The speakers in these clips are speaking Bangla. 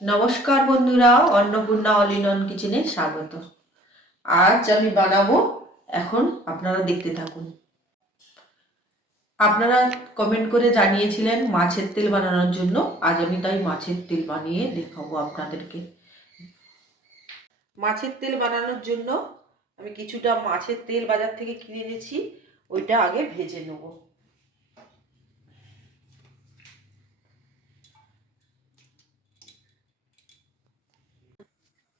নমস্কার বন্ধুরা, অন্নপূর্ণা অল ইন ওয়ান কিচেনে স্বাগত। আজ আমি বানাবো, এখন আপনারা দেখতে থাকুন। আপনারা কমেন্ট করে জানিয়েছিলেন মাছের তেল বানানোর জন্য। আজ আমি তাই মাছের তেল বানিয়ে দেখাবো আপনাদেরকে। মাছের তেল বানানোর জন্য আমি কিছুটা মাছের তেল বাজার থেকে কিনে এনেছি, ওইটা আগে ভেজে নেব।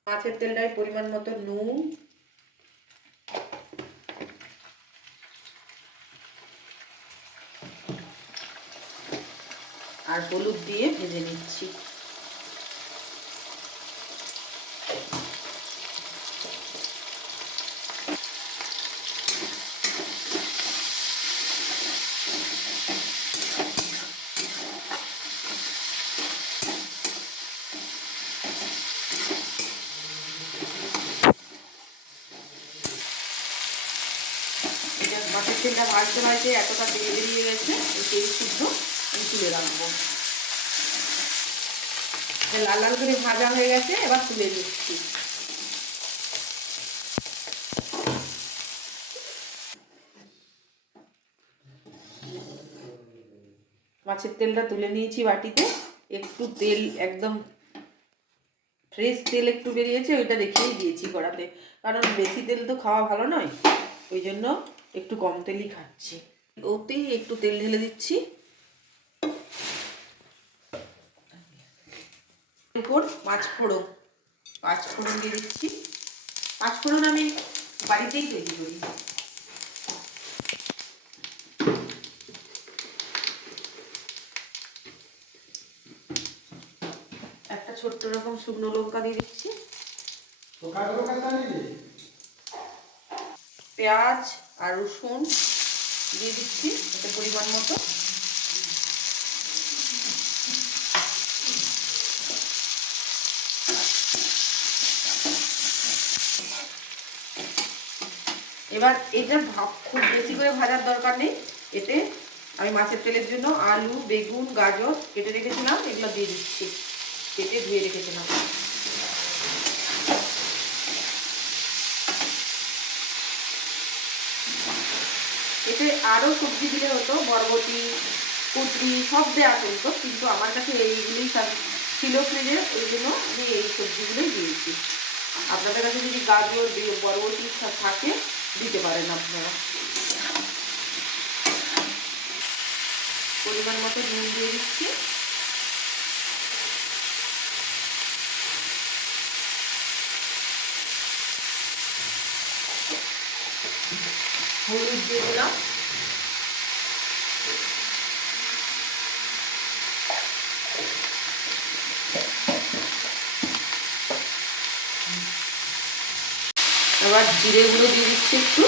মাছের তেলটায় পরিমাণ মতো নুন, আর হলুদ দিয়ে ভেজে নিচ্ছি। মাছের তেলটা ভাজতে ভাজতে এতটা তেল বেরিয়ে গেছে, এই তেল শুদ্ধ আমি তুলে রাখবো। লাল লাল করে ভাজা হয়ে গেছে, এবার তুলে নিচ্ছি। মাছের তেলটা তুলে নিয়েছি বাটিতে। একটু তেল, একদম ফ্রেশ তেল একটু বেরিয়েছে, ওইটা দেখিয়েই দিয়েছি কড়াতে, কারণ বেশি তেল তো খাওয়া ভালো নয়, ওই জন্য একটু কম তেলই খাচ্ছি। ওতেই একটু তেল ঢেলে দিচ্ছি। এরপর পাঁচফোড়ন দিয়ে দিচ্ছি। পাঁচফোড়ন আমি বাড়িতেই তৈরি করি। একটা ছোট্ট রকম শুকনো লঙ্কা দিয়ে দিচ্ছি। পেঁয়াজ আর রসুন দিয়ে দিচ্ছি, এতে পরিমাণ মতো। এবার এটা খুব বেশি করে ভাজার দরকার নেই। এতে আমি মাছের তেলের জন্য আলু, বেগুন, গাজর কেটে রেখেছিলাম, এগুলো দিয়ে দিচ্ছি, কেটে ধুয়ে রেখেছিলাম। এতে আরও সবজি দিলে হতো, বরবটি, কুঁদরি সব দেওয়া চলতো, কিন্তু আমার কাছে এইগুলোই সব ছিল ফ্রিজে, ওই জন্য আমি এই সবজিগুলোই দিয়েছি। আপনাদের কাছে যদি গাজর, বরবটি থাকে দিতে পারেন আপনারা। পরিমাণ মতো নুন দিয়ে দিচ্ছি। হলুদ দিয়ে দিলাম। এবার জিরে গুঁড়ো দিয়ে দিচ্ছি একটু।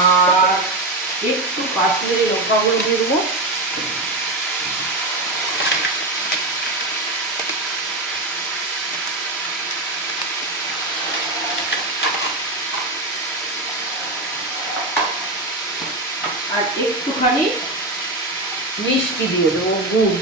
আর একটু কাশ্মীরি লঙ্কা গুঁড়ো দিয়ে দেবো। আর একটুখানি মিষ্টি দিয়ে দেবো, গুড়।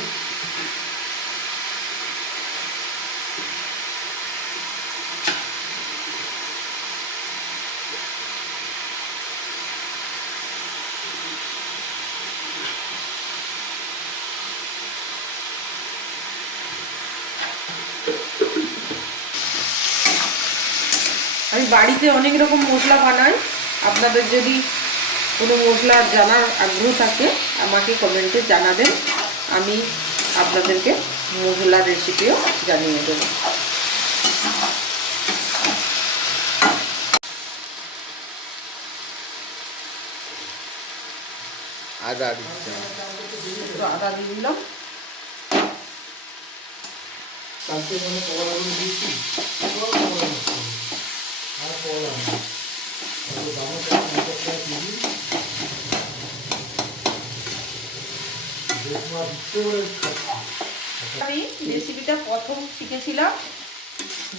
আমি বাড়িতে অনেক রকম মশলা বানাই। আপনাদের যদি কোনো মশলা জানার আগ্রহ থাকে আমাকে কমেন্টে জানাবেন, আমি আপনাদেরকে মশলার রেসিপিও জানিয়ে দেব। আদা দিচ্ছি, একটু আদা দিয়ে দিলাম। আমি রেসিপিটা প্রথম শিখেছিলাম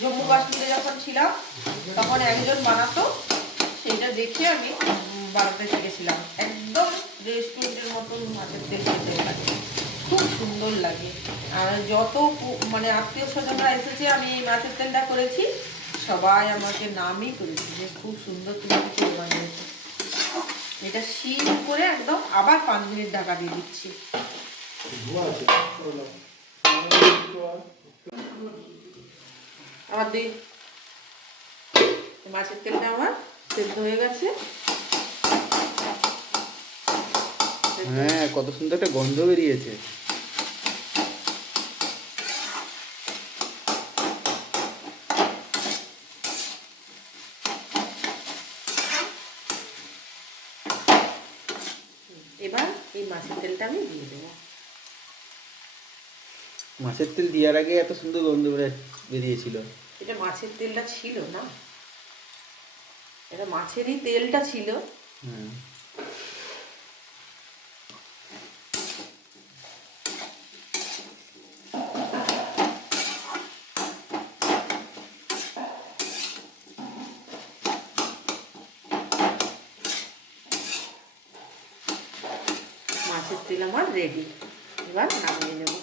জম্মু কাশ্মীরে যখন ছিলাম, তখন একজন বানাতো, সেইটা দেখে আমি বানাতে শিখেছিলাম। একদম রেস্টুরেন্টের মতন মাছের তেল খেতে লাগে, খুব সুন্দর লাগে। আর যত মানে আত্মীয় স্বজনরা এসেছে আমি এই মাছের তেলটা করেছি, সবাই আমাকে নামই করেছে যে খুব সুন্দর তুমি তেল বানিয়েছো। এটা সিম করে একদম আবার 5 মিনিট ঢাকা দিয়ে দিচ্ছি। আমার দিই, মাছের তেলটা আমার সেদ্ধ হয়ে গেছে। হ্যাঁ, কত সুন্দর একটা গন্ধ বেরিয়েছে। এবার এই মাছের তেলটা আমি দিয়ে দেবো। মাছের তেল দেওয়ার আগে এত সুন্দর গন্ধ বেরিয়েছিল। এটা মাছের তেলটা ছিল না, এটা মাছেরই তেলটা ছিল। হ্যাঁ, মাছের তেল আমার রেডি, এবার নামিয়ে নেব।